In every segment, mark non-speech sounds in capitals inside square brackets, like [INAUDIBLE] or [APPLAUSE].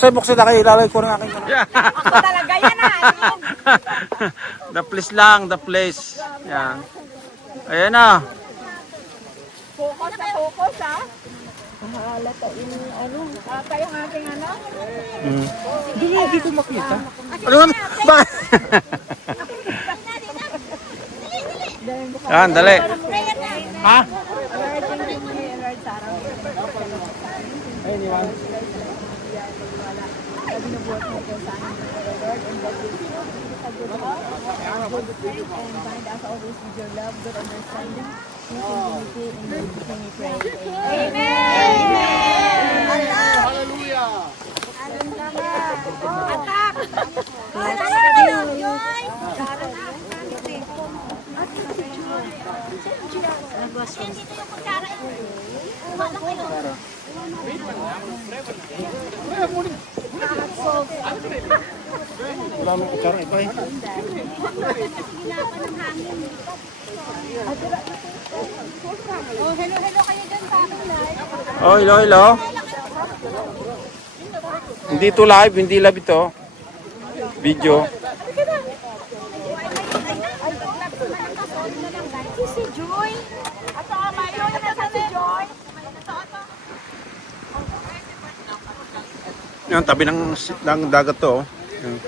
Buksan, buksan na kayo. Ilalagay ko rin aking ano. Ako talaga yan ah. [LAUGHS] the place lang, the place. Yan. Ayan na. Focus na focus ah. Mahalata yung ano. Ata yung aking ano. Mm. Hindi nga dito makita. Ano nga? Ba? Yan, dali. Ha? Ayun, iwan. Wala mo kutsara iba eh. Oh, hello, hello kayo dyan sa akin live. Oh, hello, hello. Hindi to live, hindi live ito. Video. Si Joy. At saka mayroon na sa si Joy. Yan, tabi ng, ng dagat to. oh. Yan.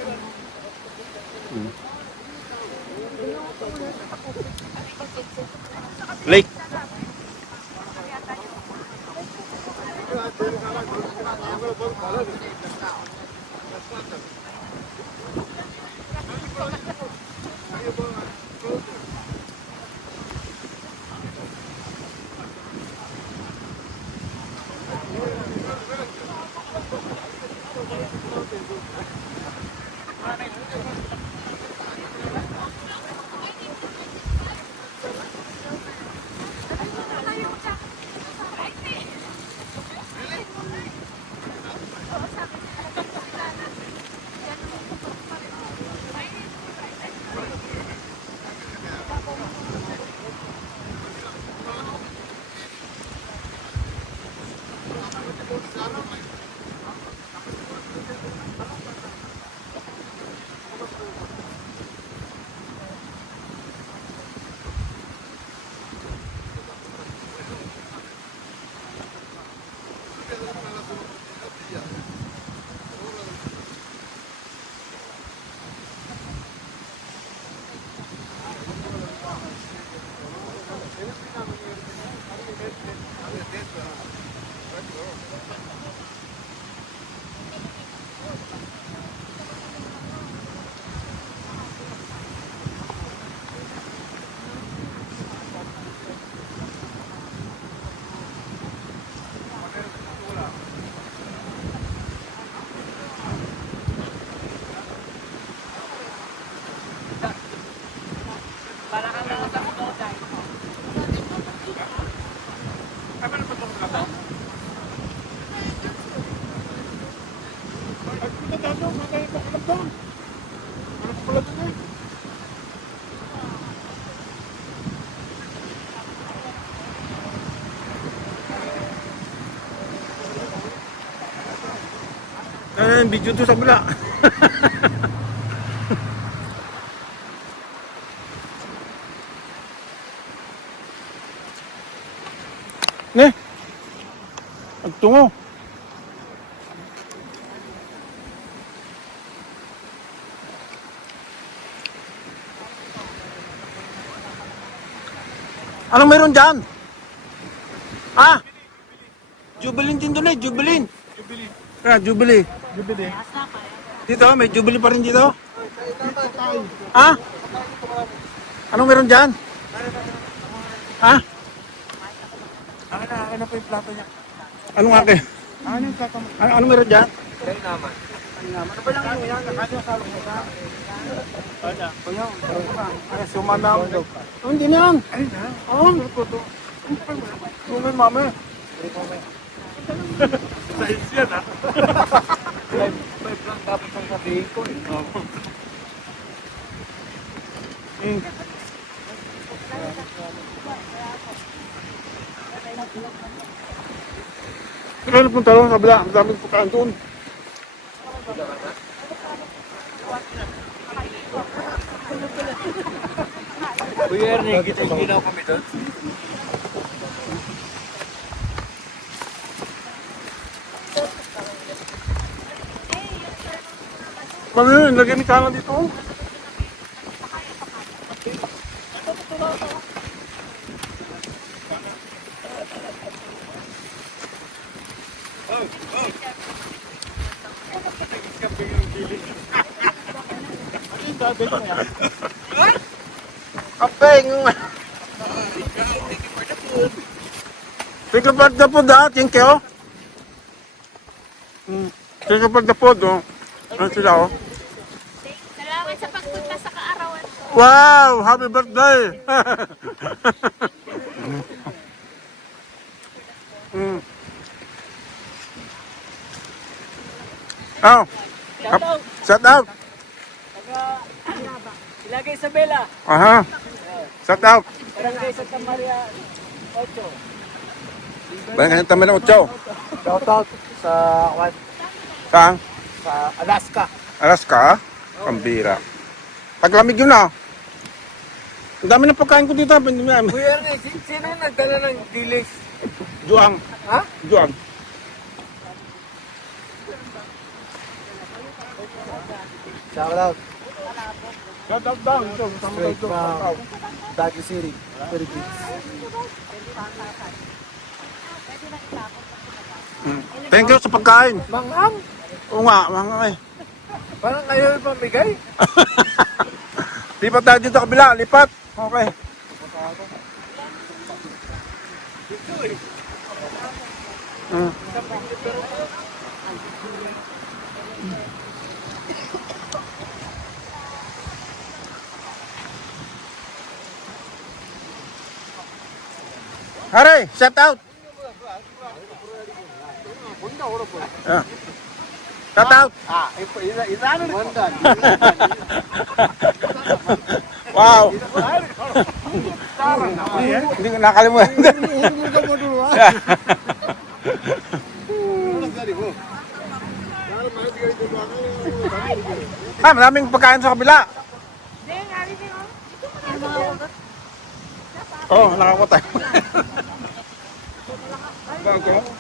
Mm. Lake. Ayan, video to sa bula. [LAUGHS] ne? Agtungo. Anong meron dyan? Ah? Jubilin din doon eh, Jubilin. Jubilin. Ah, Jubilee. Dito, may Jubilee pa rin dito. Ha? Anong meron dyan? Ha? Akin na, akin na po yung plato niya. Anong akin? Akin yung plato mo. Ano, anong meron dyan? Kaya naman. Ano ba yung ano yan? Nakanya sa? Ano? Kuya, ay sumanam. Oh, hindi na yan. Ay na. Oh, Tungan mami. Size yan ah. Live, live lang dapat ang sabihin ko eh. No? eh. Pero ano punta lang sa bila, ang daming putaan doon. Kuya Ernie, kita ginaw kami doon. Mami, yun, lagyan ni Kana dito. Kapeng! You for the food, ha? Thank you. Mm. Thank you for the food, oh. Ano sila, oh? Salamat sa pagpunta sa kaarawan ko. Wow! Happy birthday! [LAUGHS] mm. Oh, Shout out. shout out! Ilagay Isabela. Aha! Shout out! Barangay Santa Maria 8. Barangay Santa Maria Ocho. Shout out sa what? Saan? Sa Alaska. Alaska? Kambira. Paglamig yun ah. Ang dami ng pagkain ko dito. Mo Kuya Ernie, sin- sino yung nagdala ng dilis? Juang. Ha? Juang. Shout out. Shout out daw. Straight from Baguio City, Philippines. Mm. Thank you sa pagkain. Manghang? Oo nga, mga eh. Parang kayo yung pamigay? [LAUGHS] Lipat tayo dito kabila. Lipat. Okay. Mm. Hare, shout out. Ah. Shout out. Ah, ilan Mandan. Wow. Hindi ko nakalimutan. ah, maraming pagkain sa kabila. Oo, oh, nakakuha tayo. Bago.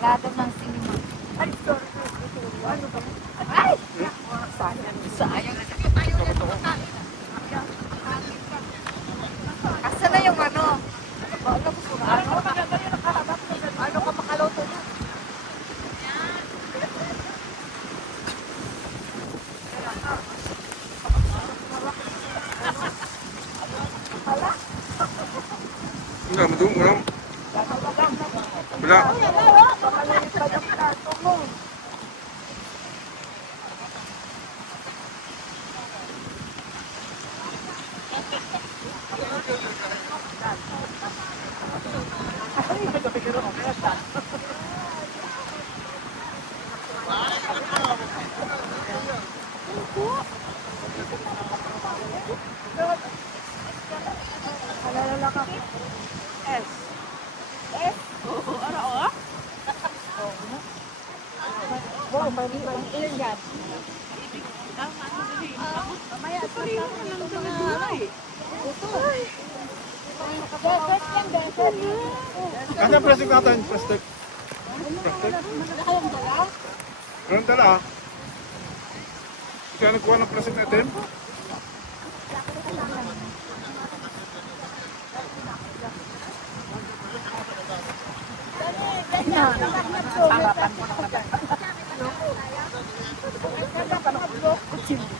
Sarado ng cinema. Ay, sorry. Ano ba? Ay! Sayang. Sayang. Ay, ito, pero okay, Ano plastic natin? Plastic. Plastic. Anong dala? Ikaw nagkuha ng plastic natin? Climate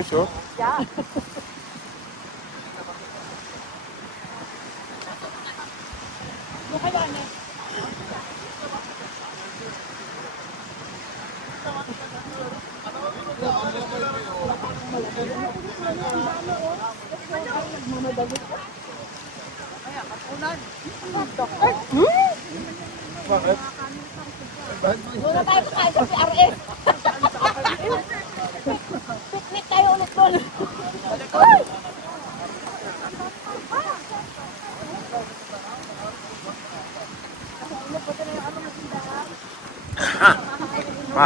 you sure? Yeah. Bakit? Muna tayo sa PRS. Picnic tayo ulit doon. Ay!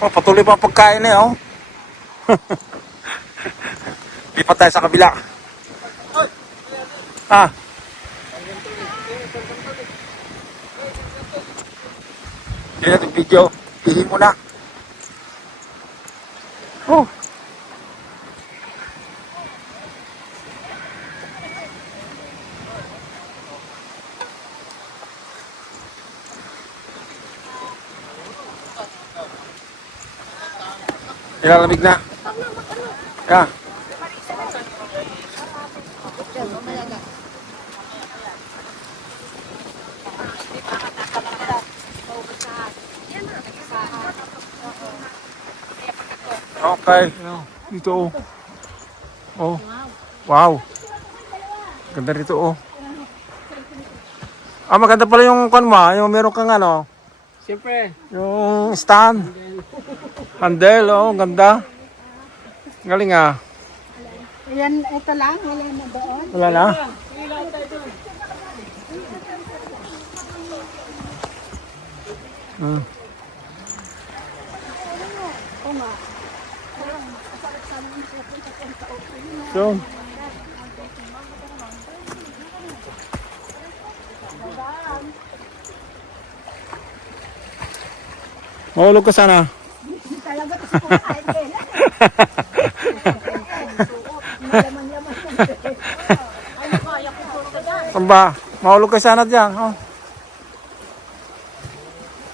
Oh, patuloy pa ang pagkain eh, oh. [LAUGHS] Lipat tayo sa kabila. Ah. Hindi natin video. Ihi mo na. Oh. Nilalamig na. Yeah. Okay. Dito oh. Oh. Wow. Ganda rito oh. Ah, maganda pala yung kan mo, ah, yung meron kang ano, Siyempre. yung stand. [LAUGHS] Handle, oh, ganda. Galing ah. Ayan, ito lang. Wala na doon. Wala na. Hmm. So, Mahulog ka sana. Talaga kasi kumakain. Malaman-laman. Ano kaya ko po dyan? Saan [LAUGHS] ba? Mahulog ka sana dyan. Oh.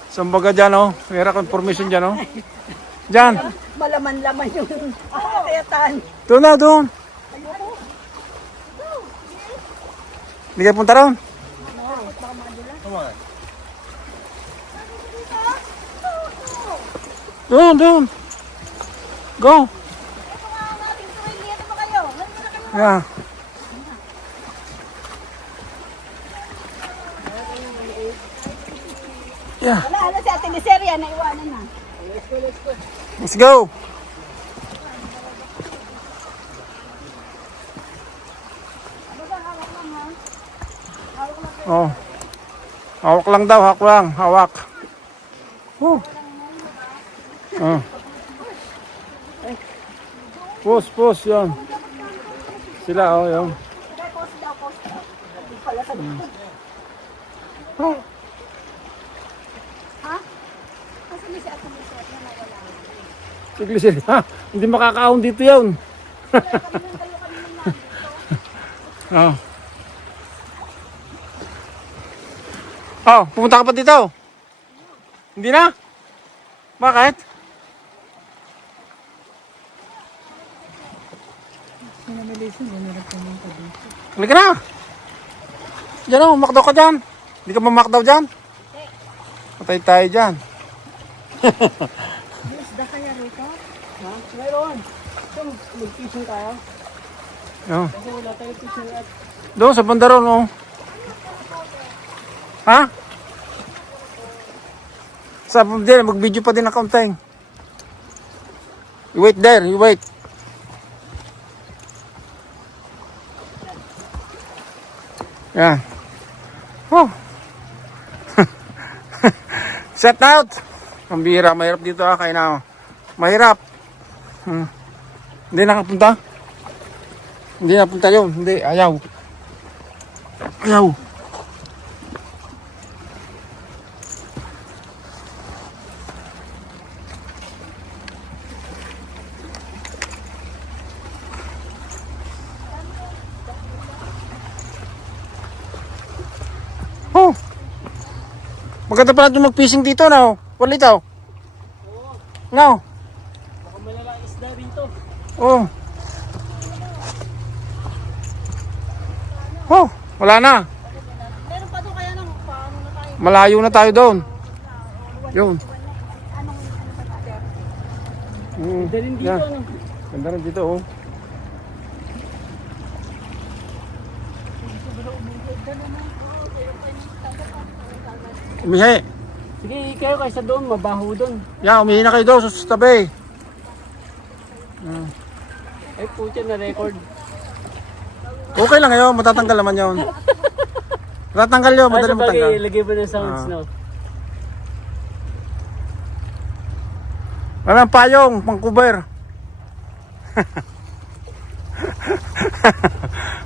Saan ba ka dyan? Oh? Meron kang information dyan. Oh. Dyan. Malaman-laman yung kayatan. Doon na, doon. Hindi kayo punta ron? Doon, doon. Go. Yeah. Yeah, Wala, ano si Ate Liseria, naiwanan na. let's go. Oh. Hawak lang daw, hawak lang, hawak. Oh. Oh. Push, push, yan. Sila, oh, yan. Oh. Kasi may si Ate Liseria na wala. Sige, sige. Ha? Hindi makakaahon dito yun. oh. Oh, pumunta ka pa dito. Hindi na? Bakit? Halika na. Diyan o, makdaw ka dyan. Hindi ka mamakdaw dyan. Patay tayo dyan. [LAUGHS] Isda kaya rito? Mayroon. So, mag-fishing tayo. Oh. Kasi wala tayo fishing at Doon sa bandaron, oh. Ha? Sa din, mag-video pa din ng kaunting. You wait there, you wait. Yan. Oh. [LAUGHS] Set out. Ang bira, mahirap dito ah, kaya na. Mahirap. Hmm. Hindi nakapunta. Hindi napunta yun. Hindi, ayaw. Ayaw. Oh. Maganda pala doon mag-fishing dito na. Walitaw. No. Baka malala isda rito. Oh. Oh, wala na. Meron pa doon kaya ng paano na tayo? Malayo na tayo doon. Yun. Anong ano ba natin? Mm. Ganda rin dito? Ganda rin dito, oh. Umihi. Sige, kayo kaysa doon, mabaho doon. Yan, umihi na kayo doon sa tabi. Ay, putya na record. Okay lang yun, matatanggal naman yun. Matatanggal yun, Ay, madali matanggal. ilagay mo ng sounds, Ah. no? Walang payong, pang cover. [LAUGHS]